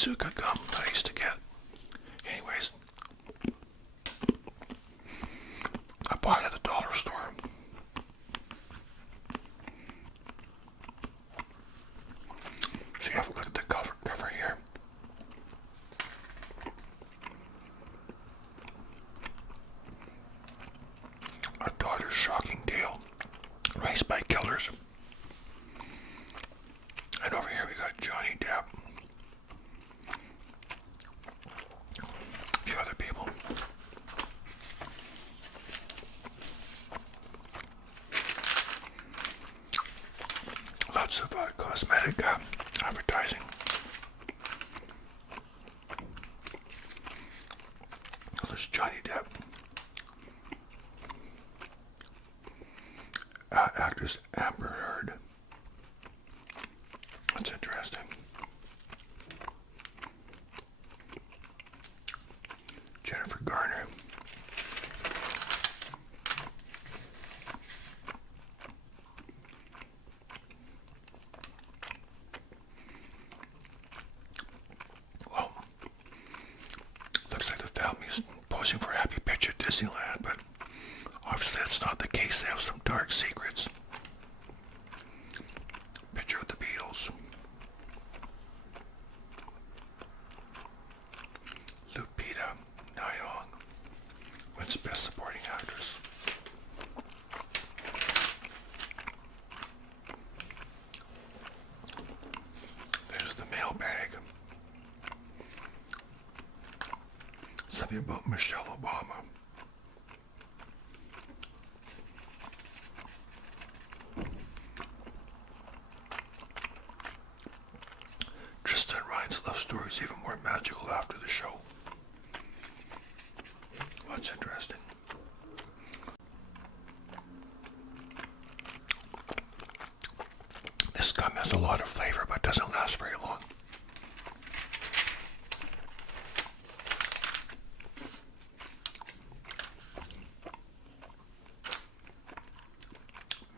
Suka gum that I used to get. Anyways, I bought it at the dollar store. So you have a look at the cover here. A daughter's shocking tale, raised by killers. And over here we got Johnny Depp. A few other people. Lots of cosmetic advertising. Oh, there's Johnny Depp. Actress Amber Heard. That's interesting. Jennifer Garner. Well, looks like the family's posing for a happy picture at Disneyland, but obviously that's not the case. They have some dark secrets. Picture of the Beatles. Lupita Nyong wins Best Supporting Actress. There's the mailbag. Something about Michelle Obama. Tristan Ryan's love story is even more magical after the show. What's interesting? This gum has a lot of flavor but doesn't last very long.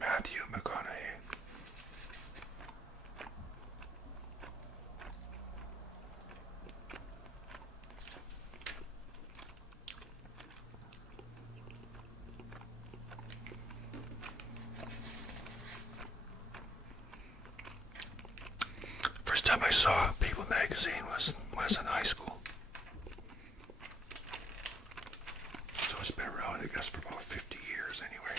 Matthew McConaughey. First time I saw People magazine was when I was in high school. So it's been around, I guess, for about 50 years anyway.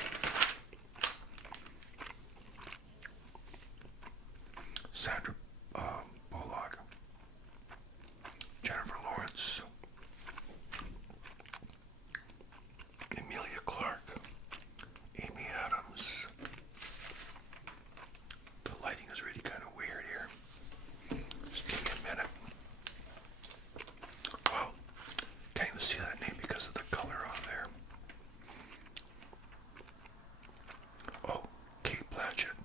Sandra Bullock, Jennifer Lawrence, Emilia Clarke, Amy Adams. The lighting is really kind of weird here. Just give me a minute. Wow, can't even see that name because of the color on there. Oh, Kate Blanchett.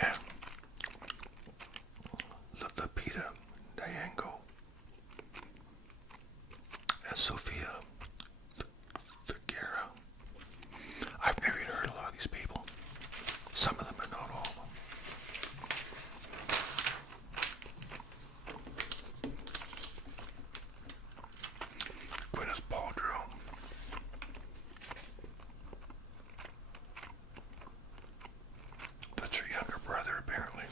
And Lupita Nyong'o. And Sophia Vergara. I've never even heard a lot of these people. Some of them, but not all of them. Gwyneth Paltrow. That's her younger brother, apparently.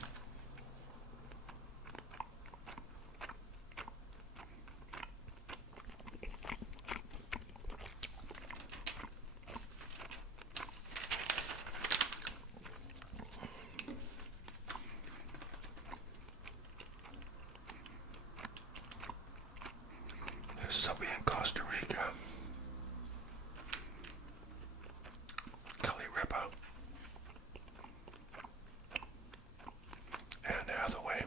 There's somebody in Costa Rica. Kelly Ripa. Anne Hathaway.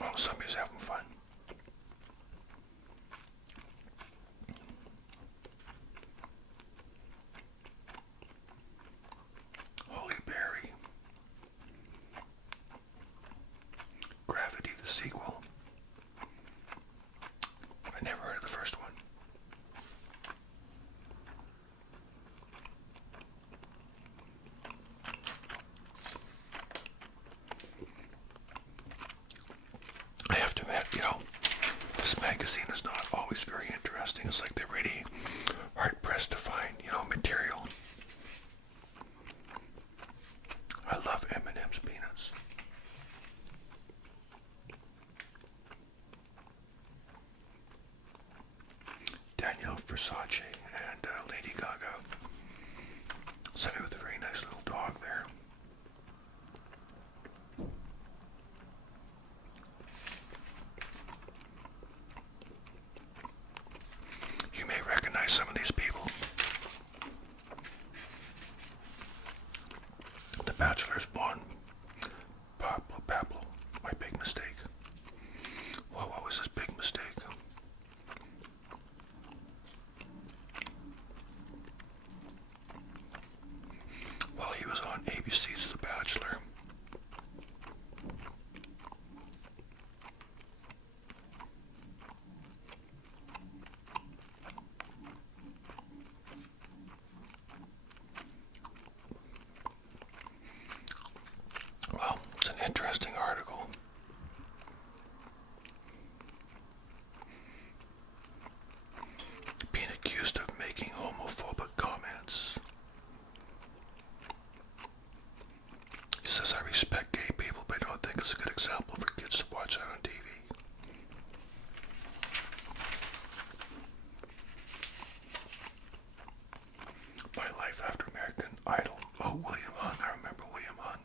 Oh, somebody's having fun. magazine is not always very interesting. It's like they're really hard-pressed to find, material. I love M&M's peanuts. Danielle Versace and Lady Gaga. Somebody with a very nice little dog there. You may recognize some of these people. The Bachelor's blonde. Pablo. My big mistake. Well, what was his big mistake? Well, he was on ABC's The Bachelor. Well, it's an interesting article. Being accused of making homophobic comments. He says, I respect gay people, but I don't think it's a good example for kids to watch out on TV. My Life After American Idol. Oh, William Hung. I remember William Hung.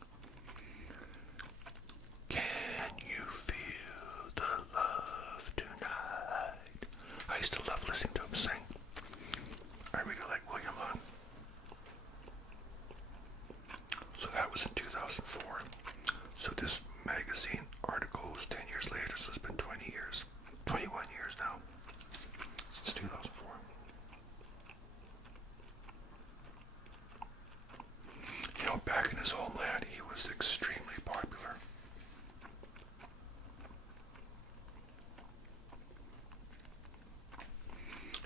Can you feel the love tonight? I used to love listening to him sing. I really like William Hung. So that was in 2004. So this magazine article was 10 years later, so it's been 20 years. 21 years now. Since 2004. Back in his homeland, he was extremely popular.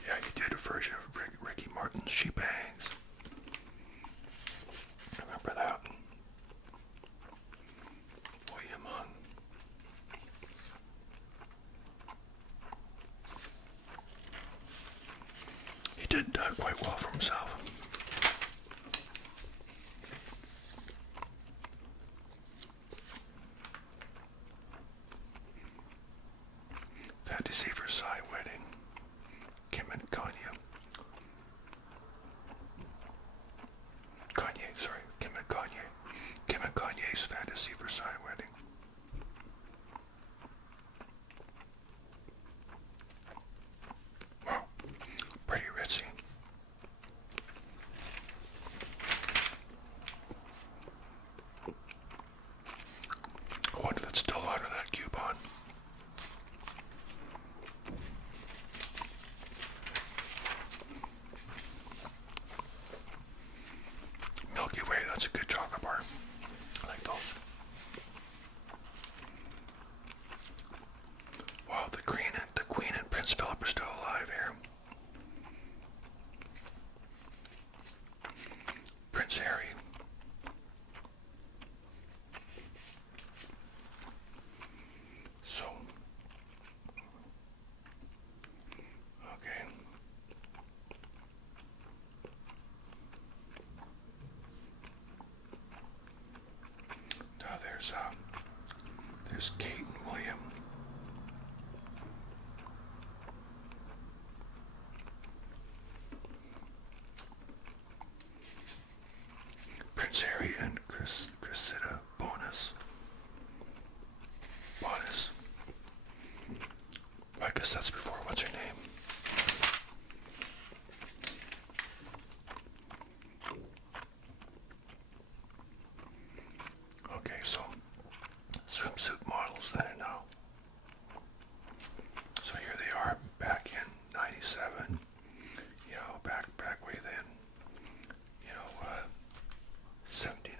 Yeah, he did a version of Ricky Martin's She Bangs. Remember that? William Hung. He did quite well for himself. Fantasy Versailles Wedding. Kim and Kanye. Kim and Kanye. Kim and Kanye's Fantasy Versailles Wedding. Wow, pretty ritzy. I wonder if it's still under that coupon. Milky Way, that's a good chocolate bar. I like those. Wow, the Queen and Prince Philip are still alive here. Prince Harry. So, okay. Now there's Kate and William. Prince Harry and Cressida Bonus. I guess that's before, what's her name? Okay, so swimsuit models then and now. So here they are back in 97, back way then, 79,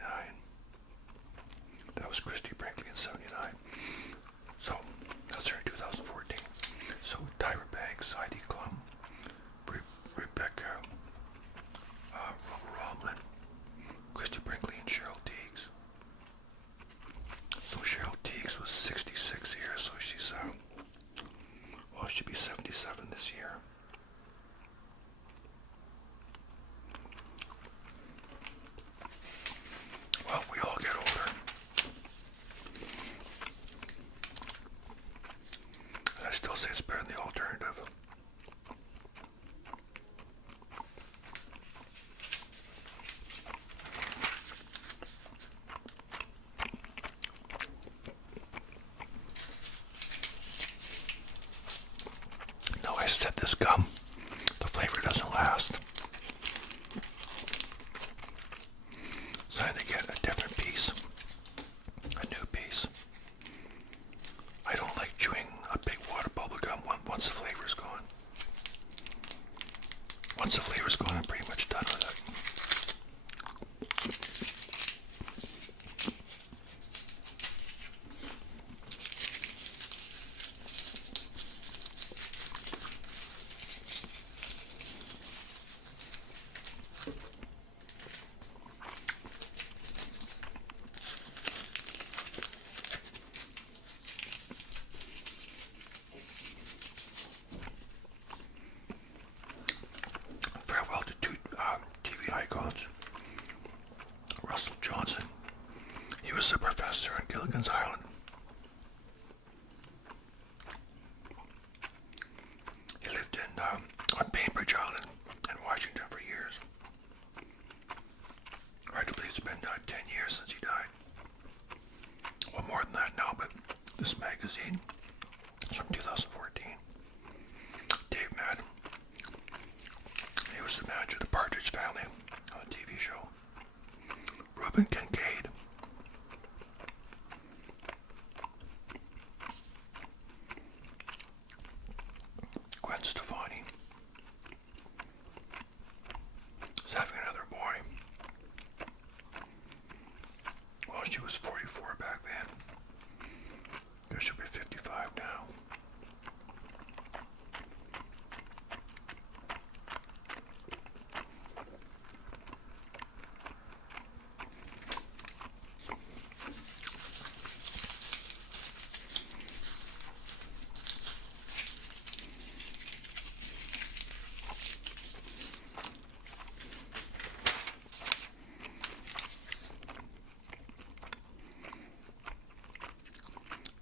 this gum, the flavor doesn't last. So I had to get a different piece, a new piece. I don't like chewing a big water bubble gum once the flavor's gone. Once the flavor's gone, I'm pretty much done with it. Farewell to two TV icons. Russell Johnson. He was a professor on Gilligan's Island. He lived on Bainbridge Island in Washington for years. Hard to believe it's been 10 years since he died. Well, more than that now, but this magazine is from 2014. Dave Madden. He was the manager of the Partridge Family on a TV show. Reuben Kincaid. Gwen Stefani is having another boy. Well, she was 44 back then. Guess she'll be 55 now.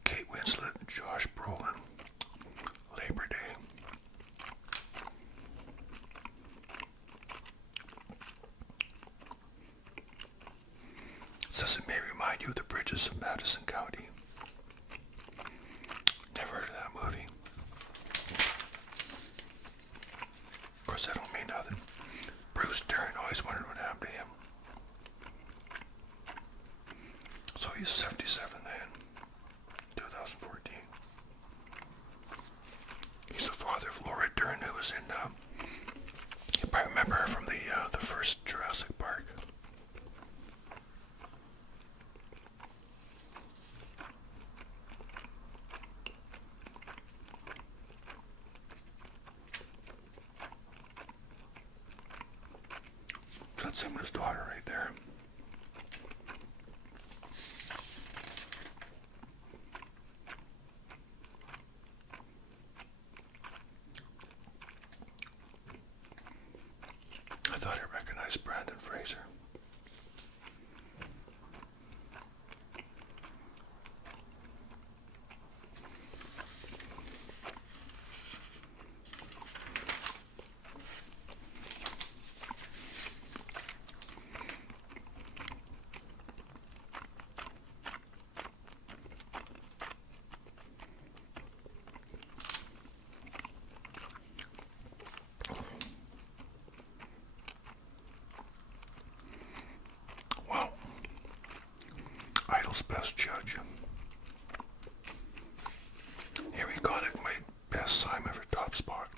Kate Winslet and Josh Brolin. Labor Day. It says it may remind you of the bridges of Madison County. Never heard of that movie. Of course, that don't mean nothing. Bruce Dern, always wondered what happened to him. So he's 77 then, 2014. He's the father of Laura Dern, who was in, you probably remember her from the first Jurassic Park. That's him and his daughter right there. I thought I recognized Brandon Fraser. Well, Idol's Best Judge. Harry Connick made Best Simon for Top Spot.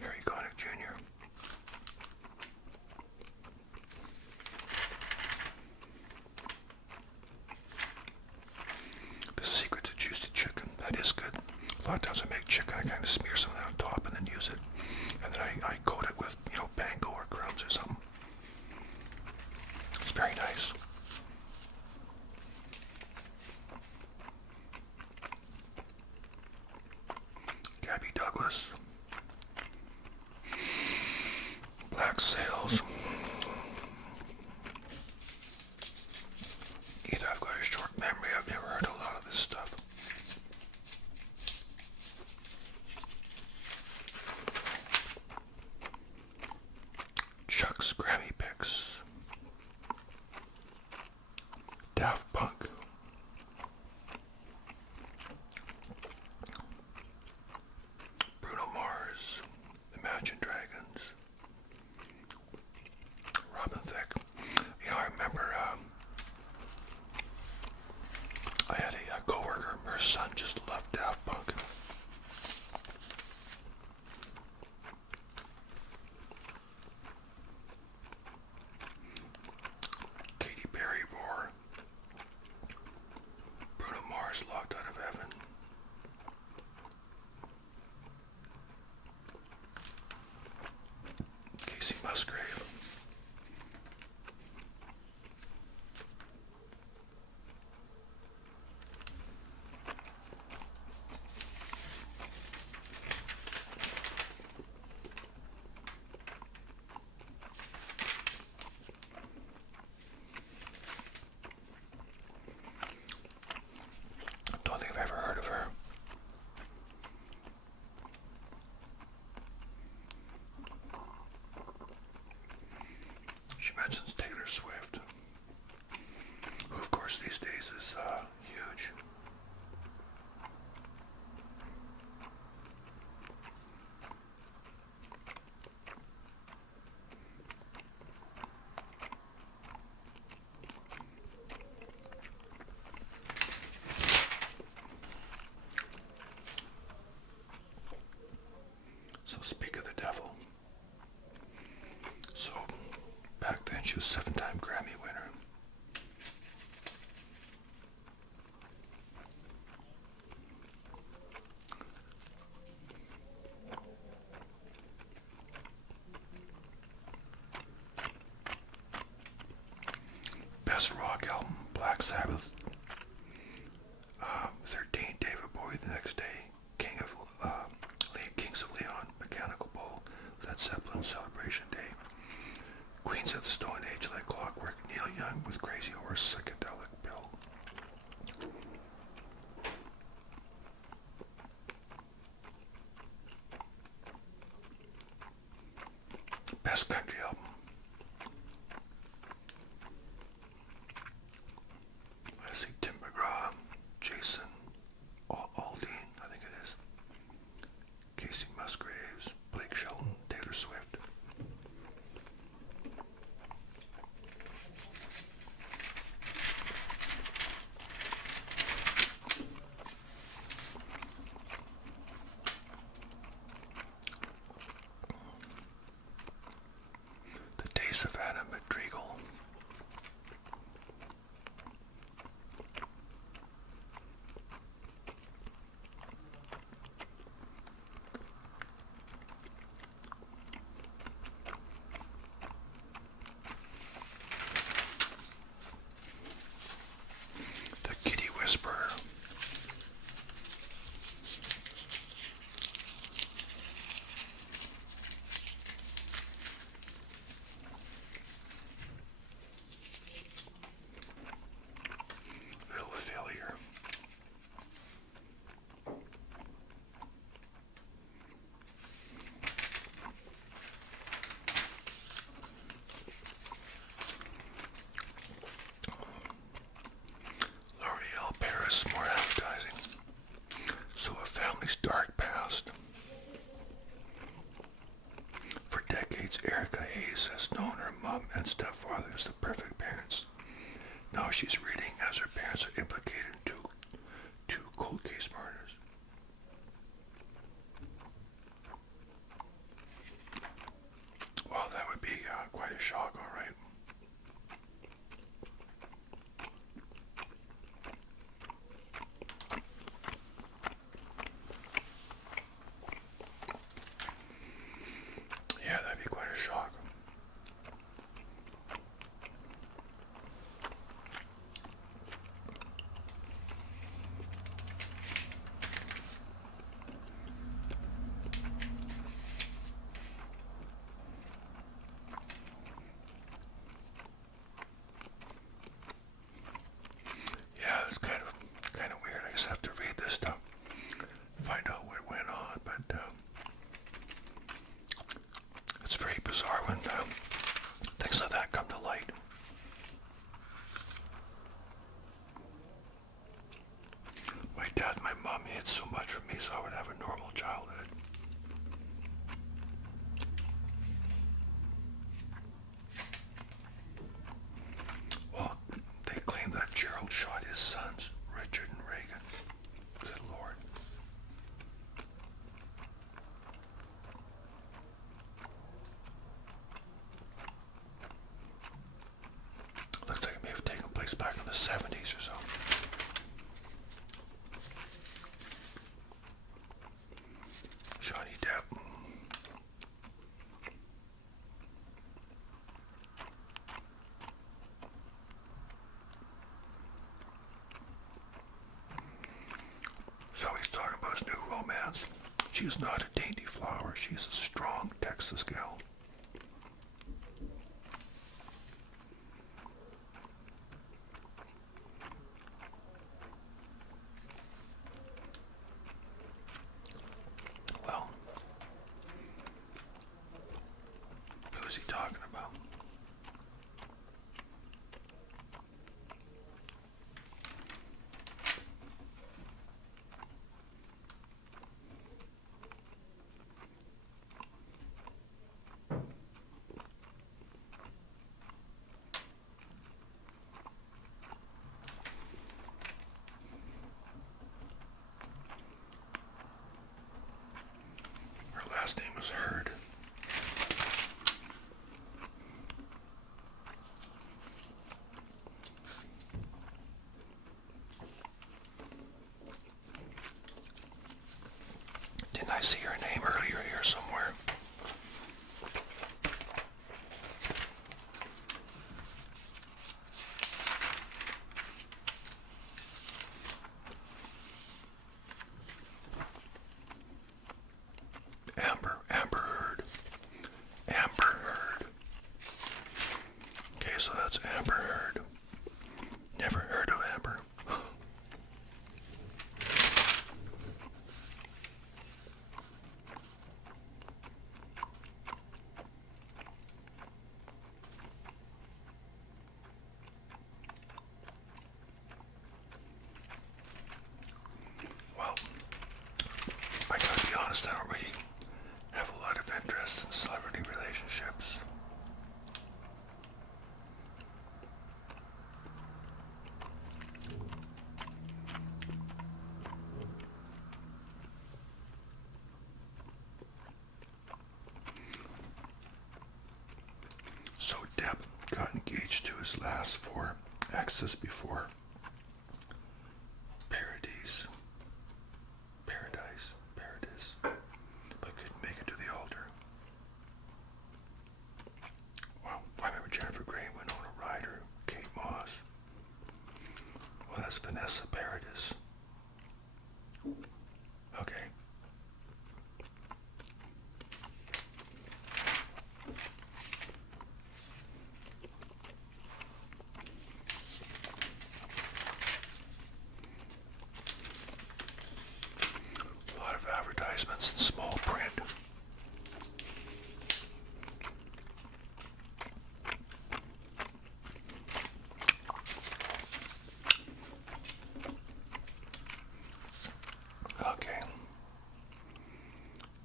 Harry Connick Jr. The secret to juicy chicken. That is good. A lot of times I make chicken, I kind of smear some of that on top and then use it. And then I coat it with, panko or crumbs or something. It's very nice. Gabby Douglas. Black Sails. Either I've got a short memory, I've never heard a lot of this stuff. Chuck's Grammy Picks. Daft Punk. Bruno She was a 7-time Grammy winner. Best rock album, Black Sabbath. 13, David Bowie, The Next Day, Kings of Leon, Mechanical Bull, Led Zeppelin, Celebration Day, Queens of the Stone Age, Like Clockwork, Neil Young with Crazy Horse, Psychedelic Pill. Best country album. I see Tim McGraw, Jason Aldean, I think it is, Casey Musgraves, Blake Shelton, Taylor Swift. The Days of Anna Madrigal. The Kitty Whisperer. Little Failure. L'Oreal Paris, more advertising. So a family's dark past. For decades, Erica Hayes has known her mom and stepfather as the perfect parents. Now she's reading as her parents are implicated in two cold case murders. Well, that would be quite a shock, all right. Yeah, that'd be quite a shock. Yeah, it's kind of weird. I just have to read this stuff, find out what went on, but it's very bizarre when things like that come to light. My dad and my mom hid so much from me so I would have a normal childhood. Well, they claim that Gerald shot his sons, Richard and Reagan. Good Lord. Looks like it may have taken place back in the 70s or so. Johnny Depp. So he's talking about his new romance. She's not a dainty flower. She's a strong Texas gal. Well, who's he talking about? here somewhere. Amber Heard. Amber Heard. Okay, so that's Amber Heard. Never heard of Amber. Well, I gotta be honest, I don't really have a lot of interest in celebrity relationships. So Depp got engaged to his last 4 exes before Paradise, but couldn't make it to the altar. Wow, I remember Jennifer Grey, Winona Ryder, Kate Moss. Well, that's Vanessa Paradis. Okay. A lot of advertisements in small print. Okay.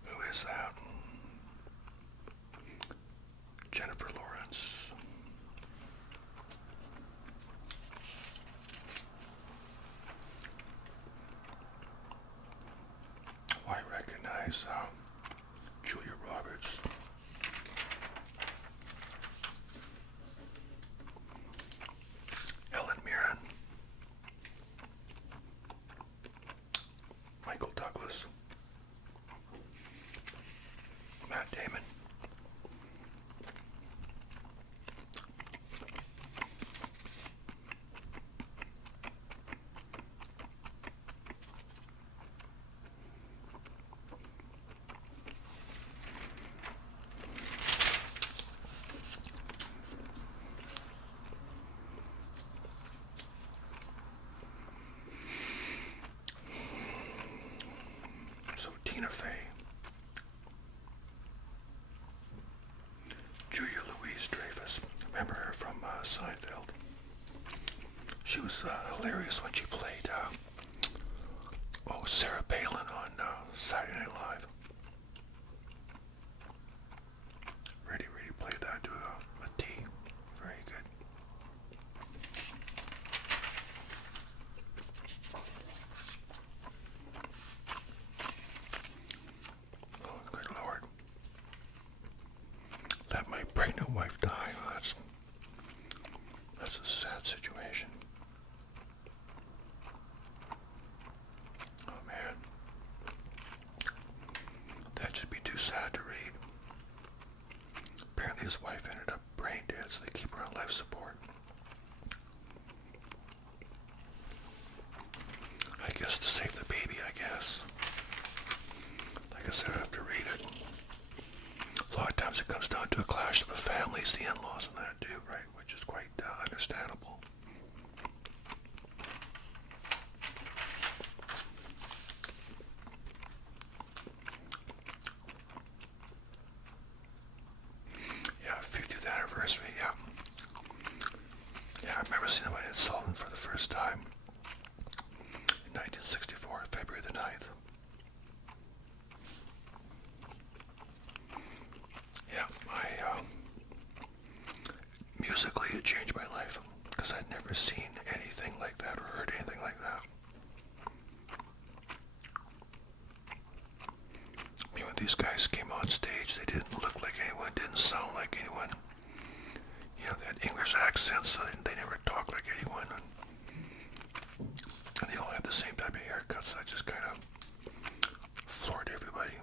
Who is that? Jennifer Lawrence. Oh, I recognize Julia Roberts. Helen Mirren. Michael Douglas. Matt Damon. So Tina Fey. Julia Louis-Dreyfus. Remember her from Seinfeld? She was hilarious when she played Sarah Palin on Saturday Night Live. Really played that to a T. Very good. Oh, good Lord. Let my pregnant wife die. Oh, that's a sad situation. Oh man. That should be too sad to read. Apparently his wife ended up brain dead, so they keep her on life support. I guess to save the baby, I guess. Like I said, I have to read it. A lot of times it comes down to a clash of the families, the in-laws and that too, right? Which is quite understandable. Yeah, 50th anniversary, yeah. Yeah, I remember seeing them in Sullivan for the first time in 1964, February the 9th. Yeah, musically it changed my life because I'd never seen anything like that or heard anything like that. I mean, when these guys came on stage, they didn't look like anyone, didn't sound like anyone. You know, they had English accents, so they never talked like anyone. And they all had the same type of haircuts, so I just kind of floored everybody.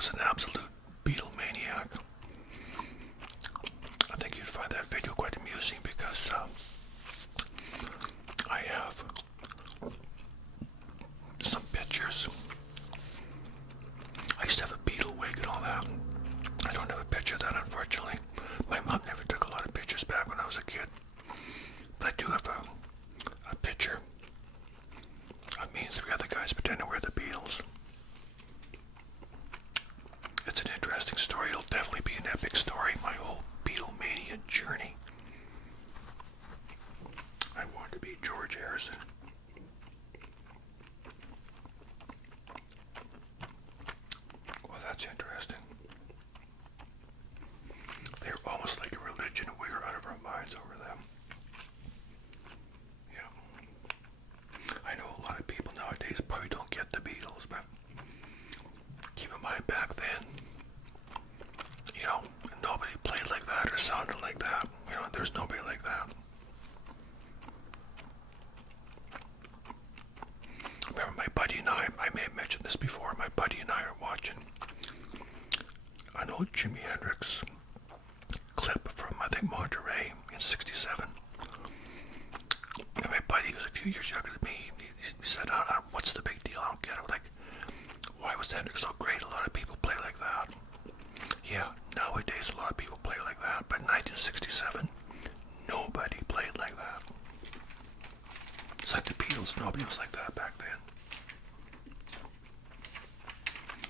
was an absolute Beatlemaniac. I think you'd find that video quite amusing because I have some pictures. I used to have a Beatle wig and all that. I don't have a picture of that, unfortunately. My mom never took a lot of pictures back when I was a kid. But I do have a picture of me and three other guys pretending we're the Beatles. It's an interesting story. It'll definitely be an epic story, my whole Beatlemania journey. I wanted to be George Harrison. Well, that's interesting. They're almost like a religion, and we are out of our minds over them. Yeah. I know a lot of people nowadays probably don't get the Beatles, but keep in mind back then, you know, nobody played like that or sounded like that. You know, there's nobody like that. Remember my buddy and I may have mentioned this before, my buddy and I are watching an old Jimi Hendrix clip from, I think, Monterey in '67. And my buddy, who's a few years younger than me, he said, what's the big deal? I don't get it. Like, why was Hendrix so great? A lot of people play like that. Yeah, nowadays a lot of people play like that, but in 1967, nobody played like that. It's like the Beatles, nobody was like that back then.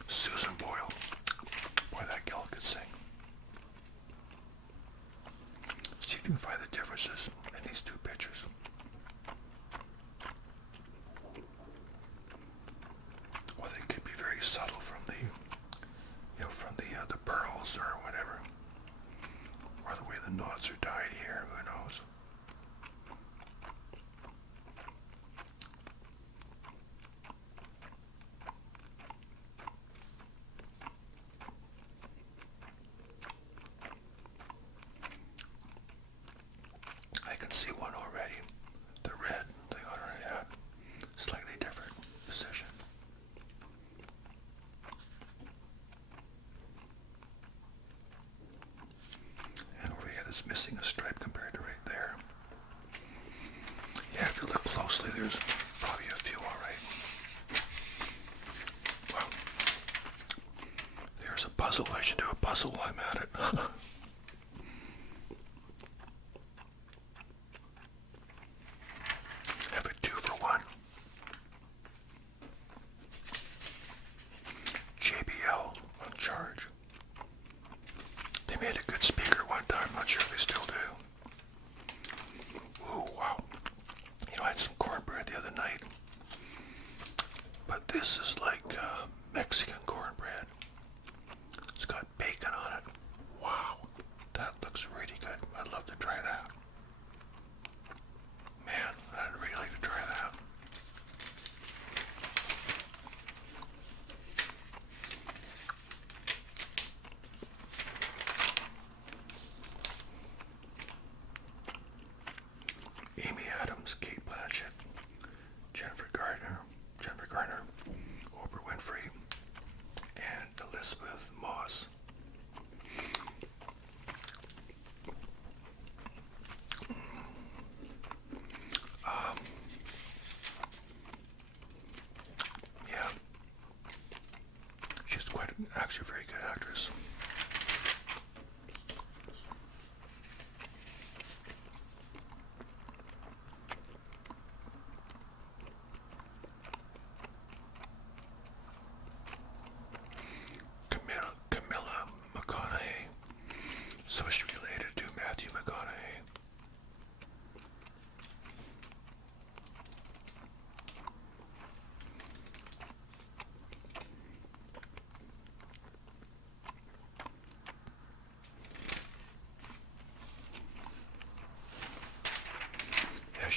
Susan Boyle, boy, that gal could sing. See if you can find the differences in these two pictures. Well, they could be very subtle from the, you know, from the pearls or whatever, or the way the knots are tied here. Who knows? I can see one already. The red thing on her hat, slightly different position. And over here, that's missing a stripe compared to right there. Yeah, if you look closely, there's probably a few, all right. Well, there's a puzzle. I should do a puzzle while I'm at it. Have a 2-for-1. JBL on charge. They made a good speaker one time. Not sure if they still do. Ooh, wow. You know, I had some cornbread the other night. But this is like Mexican cornbread. It's got bacon on it. Wow. That looks really good. I'd love to try that. Man, I'd really like to try that. Amy Adams, Kate Blanchett, Jennifer Garner, Oprah Winfrey, and Elizabeth Moss. Yeah, she's actually a very good actress. Camilla McConaughey, so she's related to Matthew McConaughey.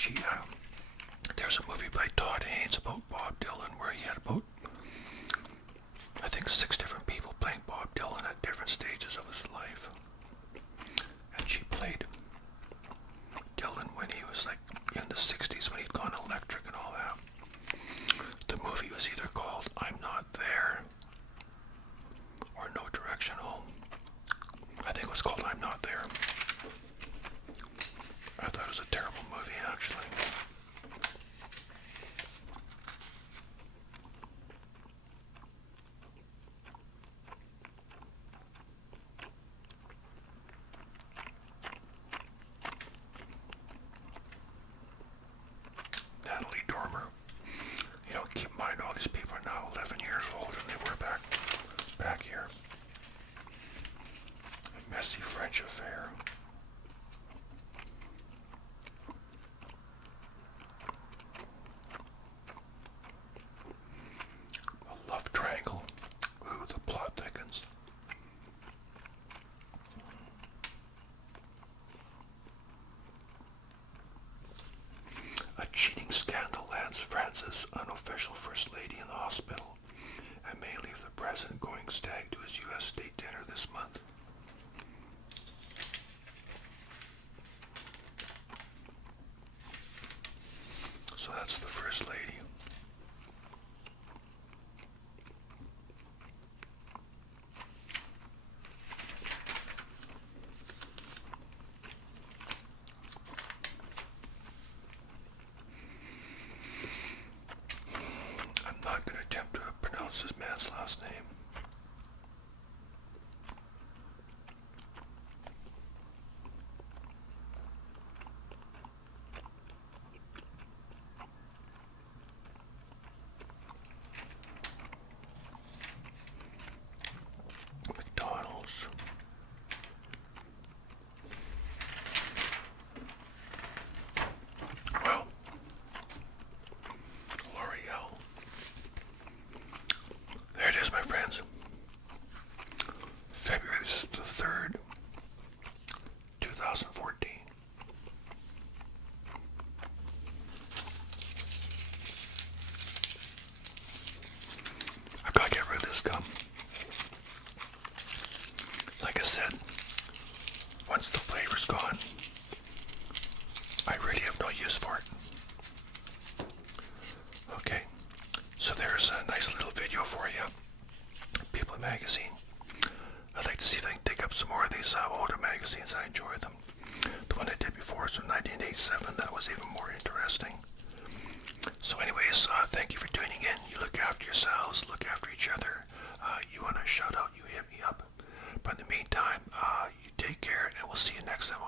Yeah, there's a movie by Todd Haynes about Bob Dylan where he had about, I think, 6 different people playing Bob Dylan at different stages of his life. And she played Dylan when he was like in the 60s, when he'd gone electric and all that. The movie was either called I'm Not There What's this man's last name? McDonald's. Well, L'Oreal. There it is, my friends. February the 3rd, 2014. I've got to get rid of this gum. Like I said, once the flavor's gone, I really have no use for it. Okay, so there's a nice little video for you. People magazine. I'd like to see if I can dig up some more of these older magazines. I enjoy them. The one I did before is from 1987. That was even more interesting. So anyways, thank you for tuning in. You look after yourselves, look after each other. You want a shout out, you hit me up. But in the meantime, you take care, and we'll see you next time.